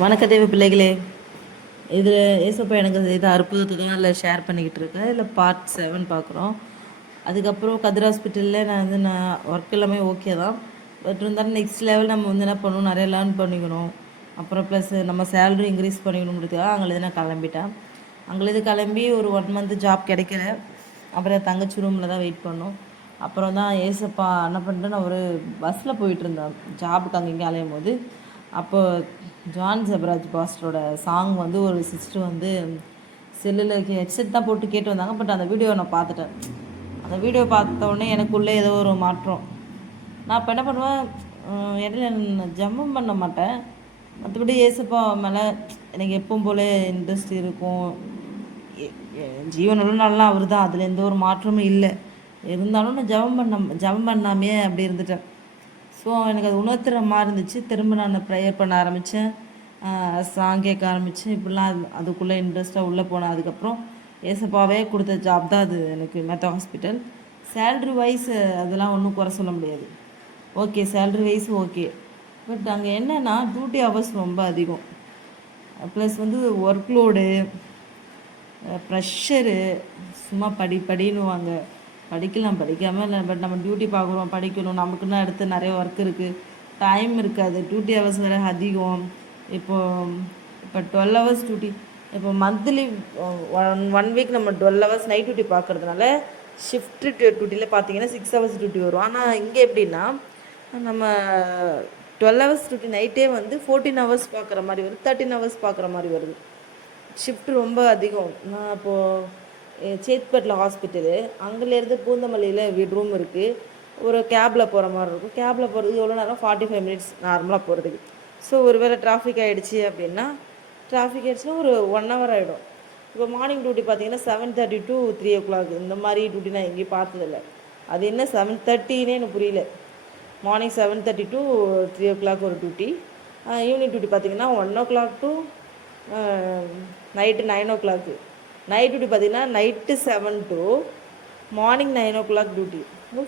வணக்க தேவ பிள்ளைகளே. இதில் ஏசப்பா எனக்கு இது அற்புதத்தை தான் இல்லை ஷேர் பண்ணிக்கிட்டு இருக்கேன். இதில் பார்ட் 7 பார்க்குறோம். அதுக்கப்புறம் கதிர் ஹாஸ்பிட்டலில் நான் ஒர்க் எல்லாமே ஓகே தான். பட் இருந்தாலும் நெக்ஸ்ட் லெவல் நம்ம என்ன பண்ணணும், நிறைய லேர்ன் பண்ணிக்கணும். அப்புறம் ப்ளஸ் நம்ம சேலரி இன்க்ரீஸ் பண்ணிக்கணுங்கிறதுக்காக அங்கே நான் கிளம்பிட்டேன். அங்கே கிளம்பி ஒரு 1 மந்த் ஜாப் கிடைக்கல. அப்புறம் தங்கச்சி ரூமில் தான் வெயிட் பண்ணோம். அப்புறம் தான் ஏசப்பா என்ன பண்ணிட்டு நான் ஒரு பஸ்ஸில் போயிட்டு இருந்தேன் ஜாபுக்கு அங்கே அலையும் போது. அப்போ ஜான் ஜெபராஜ் பாஸ்டரோட சாங் ஒரு சிஸ்டர் செல்லில் ஹெட்செட் தான் போட்டு கேட்டு வந்தாங்க. பட் அந்த வீடியோவை நான் பார்த்துட்டேன். அந்த வீடியோ பார்த்தோடனே எனக்குள்ளே ஏதோ ஒரு மாற்றம். நான் இப்போ என்ன பண்ணுவேன், இடையில ஜம்பம் பண்ண மாட்டேன். மற்றபடி ஏசப்பா மேலே எனக்கு எப்பவும் போல இன்ட்ரெஸ்ட் இருக்கும். ஜீவனுள்ள நாள்லாம் அவர் தான், அதில் எந்த ஒரு மாற்றமும் இல்லை. இருந்தாலும் நான் ஜபம் பண்ணாமே அப்படி இருந்துட்டேன். ஸோ எனக்கு அது உணர்த்துற மாதிரி இருந்துச்சு. திரும்ப நான் ப்ரேயர் பண்ண ஆரம்பித்தேன், சாங் கேட்க ஆரம்பித்தேன். இப்படிலாம் அதுக்குள்ளே இன்ட்ரெஸ்ட்டாக உள்ளே போனேன். அதுக்கப்புறம் ஏசப்பாவே கொடுத்த ஜாப் தான் அது எனக்கு, மெத்தா ஹாஸ்பிட்டல். சேல்ரி வைஸ் அதெல்லாம் ஒன்றும் குறை சொல்ல முடியாது. Okay, salary wise okay. But அங்கே என்னென்னா டியூட்டி ஹவர்ஸ் ரொம்ப அதிகம். ப்ளஸ் ஒர்க் லோடு, ப்ரெஷரு, சும்மா படின்னுவாங்க. படிக்கலாம், படிக்காமல் இல்லை. பட் நம்ம டியூட்டி பார்க்குறோம், படிக்கணும். நமக்குன்னா அடுத்து நிறைய ஒர்க் இருக்குது, டைம் இருக்காது. டியூட்டி ஹவர்ஸ் வேறு அதிகம். இப்போ 12 ஹவர்ஸ் டியூட்டி. இப்போ மந்த்லி ஒன் வீக் நம்ம 12 ஹவர்ஸ் நைட் டியூட்டி பார்க்குறதுனால ஷிஃப்ட் டியூட்டியில் பார்த்தீங்கன்னா 6 ஹவர்ஸ் டியூட்டி வரும். ஆனால் இங்கே எப்படின்னா நம்ம 12 ஹவர்ஸ் டியூட்டி நைட்டே 14 ஹவர்ஸ் பார்க்குற மாதிரி வருது, 13 ஹவர்ஸ் பார்க்குற மாதிரி வருது. ஷிஃப்ட் ரொம்ப அதிகம். நான் இப்போது சேத்பட்டில் ஹாஸ்பிட்டலு, அங்கேருந்து பூந்தமல்லியில் வீடு ரூம் இருக்குது. ஒரு கேபில் போகிற மாதிரி இருக்கும். கேபில் போகிறதுக்கு எவ்வளோ நேரம், 45 மினிட்ஸ் நார்மலாக போகிறதுக்கு. ஸோ ஒரு வேளை டிராஃபிக் ஆகிடுச்சி அப்படின்னா, ஒரு 1 ஹவர் ஆகிடும். இப்போ மார்னிங் டியூட்டி பார்த்தீங்கன்னா 7:30 to 3 o'clock. இந்த மாதிரி டியூட்டி நான் எங்கேயும் பார்த்ததில்ல. அது என்ன 7:30ன்னே எனக்கு புரியல. மார்னிங் 7:30 to 3 o'clock ஒரு டியூட்டி. ஈவினிங் டியூட்டி பார்த்தீங்கன்னா 1 o'clock to night 9 o'clock. Night duty பார்த்திங்கன்னா night 7 to morning 9 o'clock duty.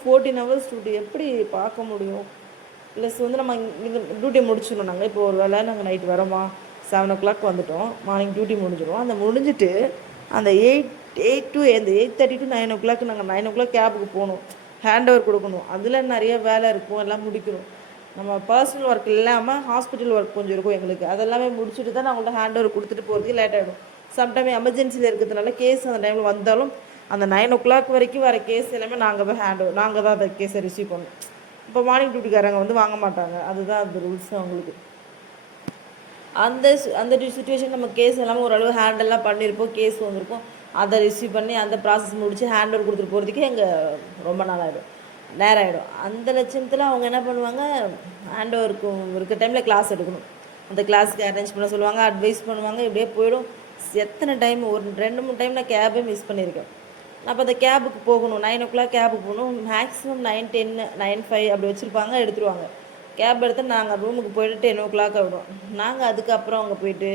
14 hours duty எப்படி பார்க்க முடியும்? ப்ளஸ் நம்ம இங்கே டியூட்டி முடிச்சிடணும். நாங்கள் இப்போ ஒரு வேளை நாங்கள் நைட் வரோமா, 7 o'clock வந்துட்டோம், மார்னிங் டியூட்டி முடிஞ்சிடும். அந்த முடிஞ்சிட்டு அந்த 8:30 to 9 o'clock நாங்கள் 9 o'clock கேபுக்கு போகணும், ஹேண்ட் ஓவர் கொடுக்கணும். அதில் நிறைய வேலை இருக்கும், எல்லாம் முடிக்கணும். நம்ம பர்சனல் ஒர்க் இல்லாமல் ஹாஸ்பிட்டல் ஒர்க் கொஞ்சம் இருக்கும் எங்களுக்கு. அதெல்லாமே முடிச்சுட்டு தான் நான் அவங்கள்ட்ட ஹேண்ட் ஓவர் கொடுத்துட்டு போகிறதுக்கு லேட் ஆகிடும். சம்டைம் எமர்ஜென்சியில் இருக்கிறதுனால கேஸ் அந்த டைமில் வந்தாலும் அந்த 9 o'clock வரைக்கும் வர கேஸ் எல்லாமே நாங்கள் தான் நாங்கள் தான் அந்த கேஸை ரிசீவ் பண்ணணும். இப்போ மார்னிங் டியூட்டிக்காரங்க வாங்க மாட்டாங்க. அதுதான் அந்த ரூல்ஸ் அவங்களுக்கு. அந்த அந்த சுச்சுவேஷன் நம்ம கேஸ் எல்லாமே ஓரளவு ஹேண்டெல்லாம் பண்ணியிருப்போம், கேஸ் வந்திருக்கும், அதை ரிசீவ் பண்ணி அந்த ப்ராசஸ் முடித்து ஹேண்ட் ஓவர் கொடுத்துட்டு போகிறதுக்கே எங்கள் ரொம்ப நாள் ஆகிடும், நேரம் ஆகிடும். அந்த லட்சத்தில் அவங்க என்ன பண்ணுவாங்க, ஹேண்ட் ஓவருக்கு இருக்க டைமில் கிளாஸ் எடுக்கணும். அந்த கிளாஸுக்கு அரேஞ்ச் பண்ண சொல்லுவாங்க, அட்வைஸ் பண்ணுவாங்க. இப்படியே போயிடும். எத்தனை டைம், ஒரு 2-3 டைம் நான் கேபே மிஸ் பண்ணியிருக்கேன். நான் அப்போ அந்த கேபுக்கு போகணும், 9 o'clock கேபுக்கு போகணும். மேக்ஸிமம் 9:10, 9:05 அப்படி வச்சுருப்பாங்க, எடுத்துருவாங்க. கேப் எடுத்து நாங்கள் ரூமுக்கு போய்ட்டு 10 o'clock ஆகிடும். நாங்கள் அதுக்கப்புறம் அங்கே போயிட்டு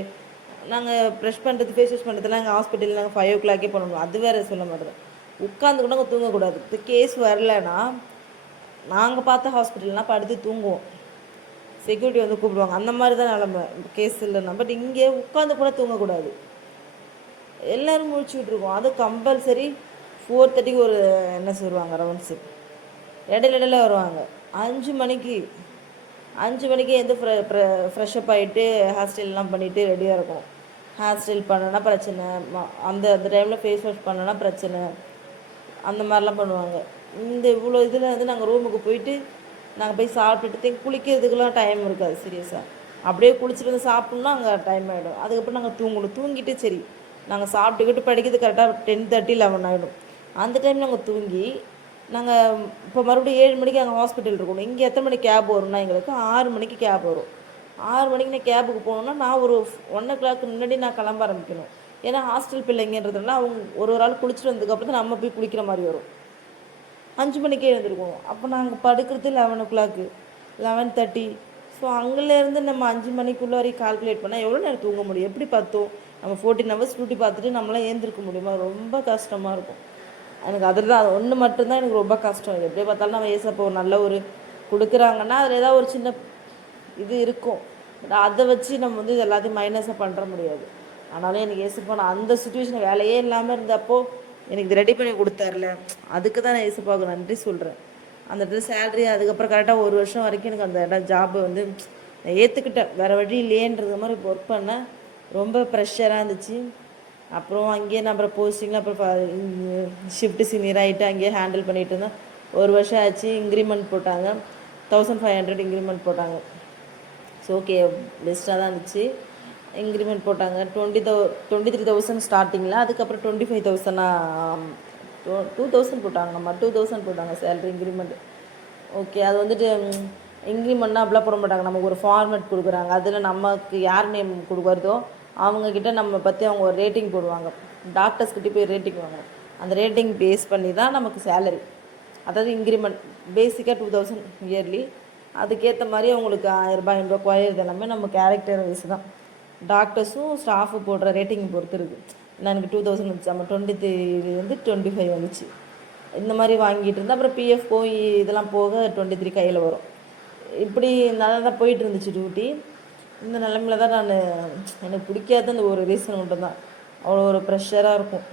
நாங்கள் ப்ரெஷ் பண்ணுறது, ஃபேஸ் வாஷ் பண்ணுறதுலாம் எங்கள் ஹாஸ்பிட்டலில் நாங்கள் 5 o'clock பண்ணணும். அது வேறு சொல்ல மாட்டேன். உட்காந்து கூட அங்கே தூங்கக்கூடாது. இப்போ கேஸ் வரலைன்னா நாங்கள் பார்த்த ஹாஸ்பிட்டல்னால் படுத்து தூங்குவோம், செக்யூரிட்டி கூப்பிடுவாங்க. அந்த மாதிரி தான் நிலமை கேஸ் இல்லைன்னா. பட் இங்கே உட்காந்து கூட தூங்கக்கூடாது, எல்லோரும் முடிச்சுட்ருக்கோம். அது கம்பல்சரி 4:30 ஒரு என்ன சொல்லுவாங்க ரவுண்ட்ஸு, இடையில வருவாங்க. 5 மணிக்கு எந்த ஃப்ரெஷ்அப் ஆகிட்டு ஹேர் ஸ்டைல்லாம் பண்ணிவிட்டு ரெடியாக இருக்கும். ஹேர் ஸ்டைல் பண்ணனா பிரச்சனை, அந்த அந்த டைமில் ஃபேஸ் வாஷ் பண்ணனா பிரச்சனை, அந்த மாதிரிலாம் பண்ணுவாங்க. இந்த இவ்வளோ இதில் நாங்கள் ரூமுக்கு போயிட்டு நாங்கள் போய் சாப்பிட்டுட்டு குளிக்கிறதுக்கெலாம் டைம் இருக்காது. சீரியஸாக அப்படியே குளிச்சுட்டு சாப்பிட்ணுன்னா அங்கே டைம் ஆகிடும். அதுக்கப்புறம் நாங்கள் தூங்கிட்டு சரி நாங்கள் சாப்பிட்டுக்கிட்டு படிக்கிறது கரெக்டாக 10:30, 11 ஆகிடும். அந்த டைம் நாங்கள் தூங்கி நாங்கள் இப்போ மறுபடியும் 7 மணிக்கு அங்கே ஹாஸ்பிட்டல் இருக்கணும். இங்கே எத்தனை மணிக்கு கேப் வரும்னா எங்களுக்கு 6 மணிக்கு கேப் வரும். 6 மணிக்கு நான் கேபுக்கு போகணுன்னா நான் ஒரு 1 o'clock முன்னாடி நான் கிளம்ப ஆரம்பிக்கணும். ஏன்னா ஹாஸ்டல் பிள்ளைங்கன்றதுனால அவங்க ஒரு ஆள் குளிச்சுட்டு வந்ததுக்கப்புறம் தான் நம்ம போய் குளிக்கிற மாதிரி வரும். 5 மணிக்கே எழுந்திருக்கோம். அப்போ நாங்கள் படுக்கிறது 11 o'clock, 11:30. ஸோ அங்கேருந்து நம்ம 5 மணிக்குள்ளே வரைக்கும் கால்குலேட் பண்ணால் எவ்வளோ நேரம் தூங்க முடியும்? எப்படி பார்த்தோம் நம்ம 14 ஹவர்ஸ் டியூட்டி பார்த்துட்டு நம்மளாம் ஏந்திருக்க முடியுமா? ரொம்ப கஷ்டமாக இருக்கும் எனக்கு. அதில் தான் ஒன்று மட்டும்தான் எனக்கு ரொம்ப கஷ்டம். இது எப்படியே பார்த்தாலும் நம்ம ஏசப்போ நல்ல ஒரு கொடுக்குறாங்கன்னா அதில் ஏதாவது ஒரு சின்ன இது இருக்கும். பட் அதை வச்சு நம்ம வந்து இது எல்லாத்தையும் மைனஸாக பண்ணுற முடியாது. ஆனாலும் எனக்கு ஏசப்பா நான் அந்த சுச்சுவேஷன் வேலையே இல்லாமல் இருந்தப்போ எனக்கு இது ரெடி பண்ணி கொடுத்தாருல, அதுக்கு தான் நான் ஏசப்பாவுக்கு நன்றி சொல்கிறேன். அந்த இடத்துல சேலரி அதுக்கப்புறம் கரெக்டாக 1 வருஷம் வரைக்கும் எனக்கு அந்த இடம் ஜாபை வந்து நான் ஏற்றுக்கிட்டேன். வேறு வழி இல்லையேன்றது மாதிரி இப்போ ஒர்க் பண்ணேன். ரொம்ப ப்ரெஷராக இருந்துச்சு. அப்புறம் அங்கேயே நான் அப்புறம் போஸ்டிங்கில் அப்புறம் ஷிஃப்ட் சீனியர் ஆகிட்டு அங்கேயே ஹேண்டில் பண்ணிகிட்டு இருந்தேன். 1 வருஷம் ஆச்சு. இன்க்ரிமெண்ட் போட்டாங்க. 1500 இன்க்ரிமெண்ட் போட்டாங்க. ஸோ ஓகே, பெஸ்ட்டாக தான் இருந்துச்சு. இன்க்ரிமெண்ட் போட்டாங்க 23,000 ஸ்டார்டிங்கில். அதுக்கப்புறம் 25,000 2000 போட்டாங்கம்மா. 2000 போட்டாங்க சேலரி இன்க்ரிமெண்ட். ஓகே, அது வந்துட்டு இன்க்ரிமெண்ட்னா அப்படிலாம் போட மாட்டாங்க. நமக்கு ஒரு ஃபார்மேட் கொடுக்குறாங்க. அதில் நமக்கு யார் நேம் கொடுக்குறதோ அவங்கக்கிட்ட நம்ம பற்றி அவங்க ஒரு ரேட்டிங் போடுவாங்க. டாக்டர்ஸ்கிட்ட போய் ரேட்டிங் வாங்கணும். அந்த ரேட்டிங் பேஸ் பண்ணி தான் நமக்கு சேலரி, அதாவது இன்க்ரிமெண்ட். பேசிக்காக 2000 இயர்லி. அதுக்கேற்ற மாதிரி அவங்களுக்கு 1000 ரூபாய் 500 குறையிறது எல்லாமே நம்ம கேரக்டர் வைஸ் தான். டாக்டர்ஸும் ஸ்டாஃபு போடுற ரேட்டிங் பொறுத்து இருக்குது. எனக்கு 2000 வந்துச்சு. நம்ம 23 வந்து 25 வந்துச்சு. இந்த மாதிரி வாங்கிட்டு இருந்தேன். அப்புறம் பிஎஃப் போய் இதெல்லாம் போக 23 கையில் வரும். இப்படி நல்லா தான் போயிட்டு இருந்துச்சு டியூட்டி. இந்த நிலமையில தான் நான் எனக்கு பிடிக்காத அந்த ஒரு ரீசன் மட்டும் தான். அவ்வளோ ஒரு ப்ரெஷராக இருக்கும்.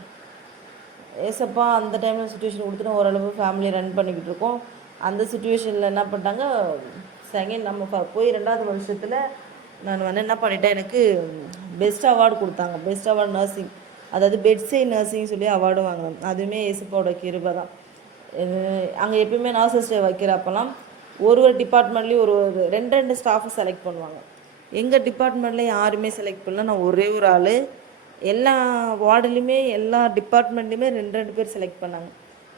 ஏசப்பா அந்த டைமில் சுச்சுவேஷன் கொடுத்துட்டு ஓரளவு ஃபேமிலியை ரன் பண்ணிக்கிட்டு இருக்கோம். அந்த சுச்சுவேஷனில் என்ன பண்ணிட்டாங்க, செகண்ட் நம்ம போய் 2வது வருஷத்தில் நான் வந்து என்ன பண்ணிட்டேன், எனக்கு பெஸ்ட் அவார்டு கொடுத்தாங்க. பெஸ்ட் அவார்டு நர்சிங், அதாவது பெட்சைட் நர்சிங் சொல்லி அவார்டு வாங்கினேன். அதுவுமே ஏசப்பாவோட கிருபை தான். அங்கே எப்பயுமே நர்சஸ் டே வைக்கிறப்பெல்லாம் ஒரு டிபார்ட்மெண்ட்லேயும் ஒரு 2 ஸ்டாஃபை செலக்ட் பண்ணுவாங்க. எங்கள் டிபார்ட்மெண்ட்டில் யாருமே செலக்ட் பண்ணல. நான் ஒரே ஒரு ஆள். எல்லா வார்டுலேயுமே எல்லா டிபார்ட்மெண்ட்லேயுமே 2 பேர் செலக்ட் பண்ணாங்க.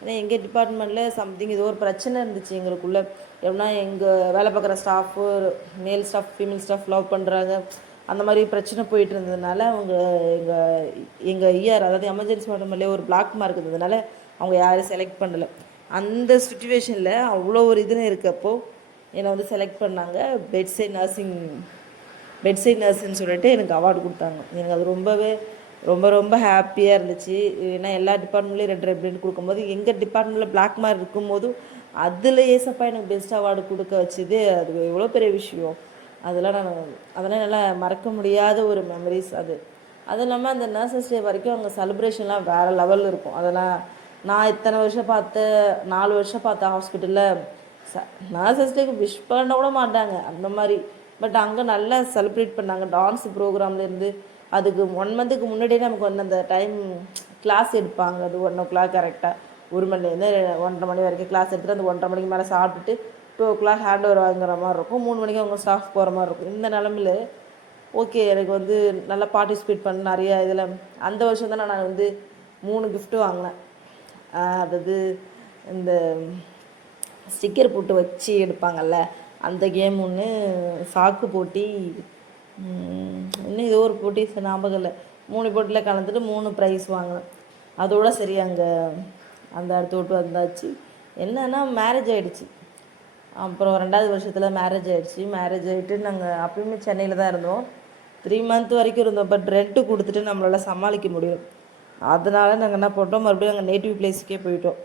ஏன்னா எங்கள் டிபார்ட்மெண்ட்டில் சம்திங் ஏதோ ஒரு பிரச்சனை இருந்துச்சு எங்களுக்குள்ளே. எப்படின்னா எங்கள் வேலை பார்க்குற ஸ்டாஃபு மேல் ஸ்டாஃப் ஃபீமேல் ஸ்டாஃப் லவ் பண்ணுறாங்க, அந்த மாதிரி பிரச்சனை போயிட்டு இருந்ததுனால அவங்க எங்கள் இஆர், அதாவது எமர்ஜென்சி வார்டுலேயே ஒரு பிளாக் மார்க் இருந்ததுனால அவங்க யாரும் செலக்ட் பண்ணலை. அந்த சுச்சுவேஷனில் அவ்வளோ ஒரு இதில் இருக்கப்போ என்னை வந்து செலக்ட் பண்ணாங்க. பெட்சைட் நர்ஸுன்னு சொல்லிட்டு எனக்கு அவார்டு கொடுத்தாங்க. எனக்கு அது ரொம்ப ரொம்ப ஹாப்பியாக இருந்துச்சு. ஏன்னா எல்லா டிபார்ட்மெண்ட்லேயும் 2 கொடுக்கும்போது எங்கள் டிபார்ட்மெண்ட்டில் பிளாக் மார்க் இருக்கும்போதும் அதில் ஏசப்பா எனக்கு பெஸ்ட் அவார்டு கொடுக்க வச்சுது. அது எவ்வளோ பெரிய விஷயம். அதெல்லாம் நல்லா மறக்க முடியாத ஒரு மெமரிஸ் அது. அதுவும் இல்லாமல் அந்த நர்சஸ் டே வரைக்கும் அவங்க செலிப்ரேஷன்லாம் வேறு லெவலில் இருக்கும். அதெல்லாம் நான் இத்தனை வருஷம் 4 வருஷம் பார்த்த ஹாஸ்பிட்டலில் நர்சஸ் டேக்கு விஷ் பண்ண கூட மாட்டாங்க அந்த மாதிரி. பட் அங்கே நல்லா செலிப்ரேட் பண்ணாங்க. டான்ஸ் ப்ரோக்ராம்லேருந்து அதுக்கு 1 மந்த்துக்கு முன்னாடியே நமக்கு வந்து அந்த டைம் கிளாஸ் எடுப்பாங்க. அது 1 o'clock கரெக்டாக 1 மணிலேருந்து 1:30 மணி வரைக்கும் கிளாஸ் எடுத்துகிட்டு அந்த 1:30 மணிக்கு மேலே சாப்பிட்டுட்டு 2 o'clock ஹேண்ட் ஓவர் வாங்குற மாதிரி இருக்கும். 3 மணிக்கு அவங்க ஸ்டாஃப் போகிற மாதிரி இருக்கும். இந்த நிலமையில ஓகே, எனக்கு வந்து நல்லா பார்ட்டிசிபேட் பண்ண நிறையா இதில் அந்த வருஷம் தான் நான் வந்து 3 கிஃப்ட்டு வாங்கினேன். அதாவது இந்த ஸ்டிக்கர் போட்டு வச்சு எடுப்பாங்கல்ல அந்த கேம் ஒன்று, சாக்கு போட்டி, இன்னும் ஏதோ ஒரு போட்டி ஞாபகம் இல்லை. 3 போட்டியில் கலந்துட்டு 3 ப்ரைஸ் வாங்கினேன். அதோட சரி அங்கே அந்த அடுத்த விட்டு வந்தாச்சு. என்னன்னா மேரேஜ் ஆகிடுச்சு. அப்புறம் 2வது வருஷத்தில் மேரேஜ் ஆகிட்டு நாங்கள் அப்பயுமே சென்னையில் தான் இருந்தோம். 3 month வரைக்கும் இருந்தோம். பட் ரெண்ட்டு கொடுத்துட்டு நம்மளால் சமாளிக்க முடியும். அதனால நாங்கள் என்ன பண்ணிட்டோம், மறுபடியும் நாங்கள் நேட்டிவ் பிளேஸுக்கே போயிட்டோம்.